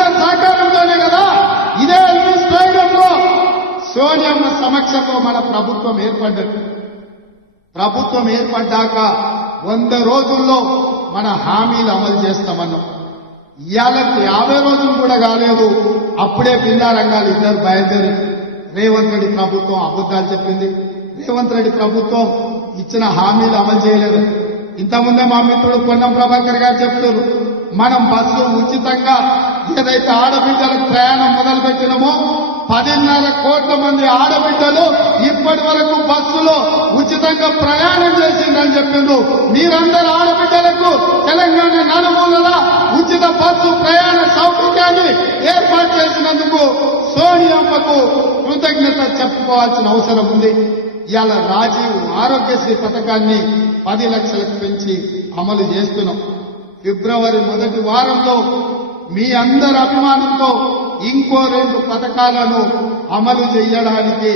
అందరి సహకారంతోనే కదా. ఇదే ఎల్బీ స్టేడియంలో సోనియమ్మ సమక్షంలో మన ప్రభుత్వం ఏర్పడ్డది. ప్రభుత్వం ఏర్పడ్డాక వంద రోజుల్లో మన హామీలు అమలు చేస్తామన్నాం. ఇవాళ యాభై రోజులు కూడా కాలేదు. అప్పుడే పిల్లా రంగాలు ఇద్దరు బయలుదేరి రేవంత్ రెడ్డి ప్రభుత్వం అబద్ధాలు చెప్పింది. రేవంత్ రెడ్డి ప్రభుత్వం ఇచ్చిన హామీలు అమలు చేయలేదు. ఇంతకుముందే మా మిత్రుడు పొన్నం ప్రభాకర్ గారు చెప్తున్నారు. మనం బస్సు ఉచితంగా ఏదైతే ఆడబిడ్డలకు ప్రయాణం మొదలుపెట్టినమో. పదిన్నర కోట్ల మంది ఆడబిడ్డలు ఇప్పటి వరకు బస్సులో ఉచితంగా ప్రయాణం చేసిందని చెప్పిండ్రు. మీరందరూ ఆడబిడ్డలకు తెలంగాణ నలుమూలల ఉచిత బస్సు ప్రయాణ సౌకర్యాన్ని ఏర్పాటు చేసినందుకు సోనియమ్మకు కృతజ్ఞత చెప్పుకోవాల్సిన అవసరం ఉంది. ఇవాళ రాజీవ్ ఆరోగ్యశ్రీ పథకాన్ని పది లక్షలకు పెంచి అమలు చేస్తున్నాం. ఫిబ్రవరి మొదటి వారంలో మీ అందరి అభిమానంతో ఇంకో రెండు పథకాలను అమలు చేయడానికి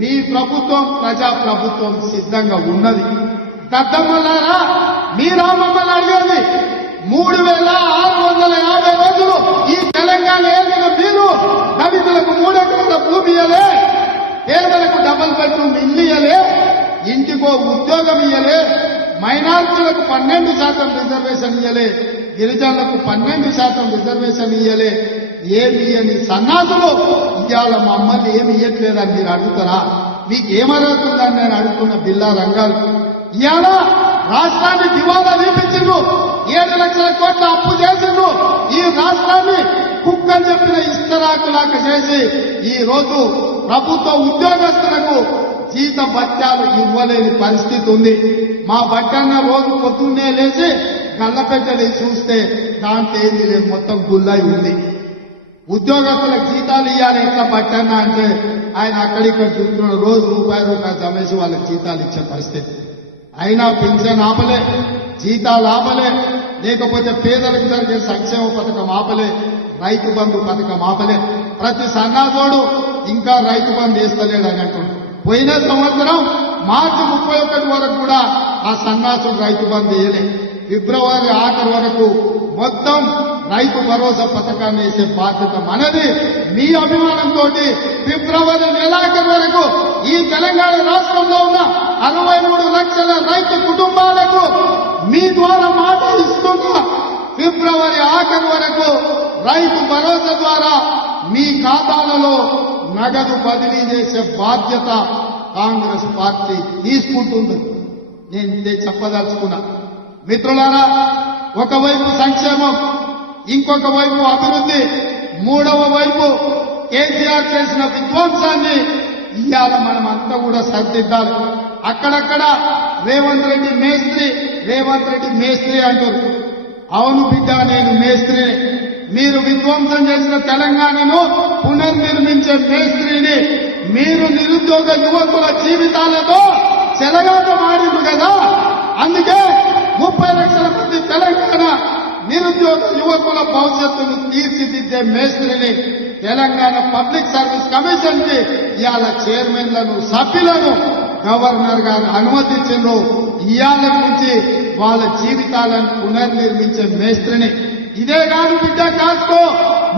మీ ప్రభుత్వం ప్రజా ప్రభుత్వం సిద్ధంగా ఉన్నది. దద్దమ్మలారా మీ మమ్మల్ని అడిగేది మూడు వేల ఆరు వందల యాభై రోజులు ఈ తెలంగాణ ఏలిన మీరు దళితులకు మూడెకరాల భూమి ఇయ్యలే పేదలకు డబల్ బెడ్రూమ్ ఇల్లు ఇయ్యలే ఇంటికో ఉద్యోగం ఇయ్యలే మైనార్టీలకు పన్నెండు శాతం రిజర్వేషన్ ఇయ్యలే గిరిజనులకు పన్నెండు శాతం రిజర్వేషన్ ఇయ్యలే ఏమి ఇయ్యని సన్నాసులు ఇవాళ మమ్మల్ని ఏమి ఇయ్యట్లేదని మీరు అడుగుతారా? మీకు ఏమరుగుతుందని నేను అడుగుతున్న బిల్లా రంగాలు. ఇవాళ రాష్ట్రాన్ని దివాలా తీపించిండ్రు ఏడు లక్షల కోట్ల అప్పు చేసిండ్రు. ఈ రాష్ట్రాన్ని కుక్కని చెప్పిన ఇస్తరాకులాగా చేసి ఈ రోజు ప్రభుత్వ ఉద్యోగస్తులకు జీత భత్యాలు ఇవ్వలేని పరిస్థితి ఉంది. మా బట్టన్న రోజు పొద్దున్నే లేచి గల్లపెట్టని చూస్తే దాంట్లో ఏంది లేదు మొత్తం గుల్లై ఉంది. ఉద్యోగస్తులకు జీతాలు ఇవ్వాలి ఎట్లా పట్టన్నా అంటే ఆయన అక్కడిక్కడ చూస్తున్నాడు రోజు రూపాయి రూపాయలు జమేసి వాళ్ళకి జీతాలు ఇచ్చే పరిస్థితి. అయినా పెన్షన్ ఆపలే జీతాలు ఆపలే లేకపోతే పేదలకు జరిగే సంక్షేమ పథకం ఆపలే రైతు బంధు పథకం ఆపలే. ప్రతి సన్నాసోడు ఇంకా రైతు బంధు వేస్తలేడు అని అంటున్నాడు. పోయిన సంవత్సరం మార్చి ముప్పై ఒకటి వరకు కూడా ఆ సన్నాసుడు రైతు బంధు వేయలే. ఫిబ్రవరి ఆఖరి వరకు మొత్తం రైతు భరోసా పథకాన్ని వేసే బాధ్యత మనది. మీ అభిమానంతో ఫిబ్రవరి నెలాఖరు వరకు ఈ తెలంగాణ రాష్ట్రంలో ఉన్న అరవై మూడు లక్షల రైతు కుటుంబాలకు మీ ద్వారా మాట ఇస్తున్నా. ఫిబ్రవరి ఆఖరు వరకు రైతు భరోసా ద్వారా మీ ఖాతాలలో నగదు బదిలీ చేసే బాధ్యత కాంగ్రెస్ పార్టీ తీసుకుంటుంది. నేను ఇదే చెప్పదలుచుకున్నా. మిత్రులారా ఒకవైపు సంక్షేమం ఇంకొక వైపు అభివృద్ధి మూడవ వైపు కేసీఆర్ చేసిన విధ్వంసాన్ని ఇవాళ మనం అంతా కూడా సరిదిద్దాలి. అక్కడక్కడ రేవంత్ రెడ్డి మేస్త్రి రేవంత్ రెడ్డి మేస్త్రి అంటారు. అవును బిడ్డ నేను మేస్త్రిని. మీరు విధ్వంసం చేసిన తెలంగాణను పునర్నిర్మించే మేస్త్రిని మీరు నిరుద్యోగ యువకుల జీవితాలతో చెలగాట మారిండు కదా అందుకే ముప్పై లక్షల మంది తెలంగాణ నిరుద్యోగ యువకుల భవిష్యత్తును తీర్చిదిద్దే మేస్త్రిని తెలంగాణ పబ్లిక్ సర్వీస్ కమిషన్కి ఇవాళ చైర్మన్లను సభ్యులను గవర్నర్ గారు అనుమతించిండ్రు. ఇవాళ నుంచి వాళ్ళ జీవితాలను పునర్నిర్మించే మేస్త్రిని. ఇదే కాదు బిడ్డ కాసుకో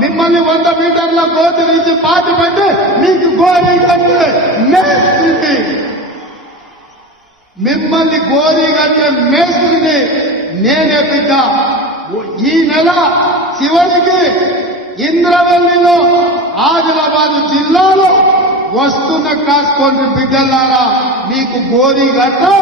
మిమ్మల్ని వంద మీటర్ల కోతి నుంచి పాటు పెట్టి మీకు గోరీ కట్టే మేస్త్రిని. మిమ్మల్ని గోరీ కట్టే మేస్త్రిని నేనే బిడ్డ. ఈ నెల చివరికి ఇంద్రవల్లిలో ఆదిలాబాద్ జిల్లాలో వస్తున్న కాసుకోండి బిడ్డలారా మీకు గోరీ గట్టం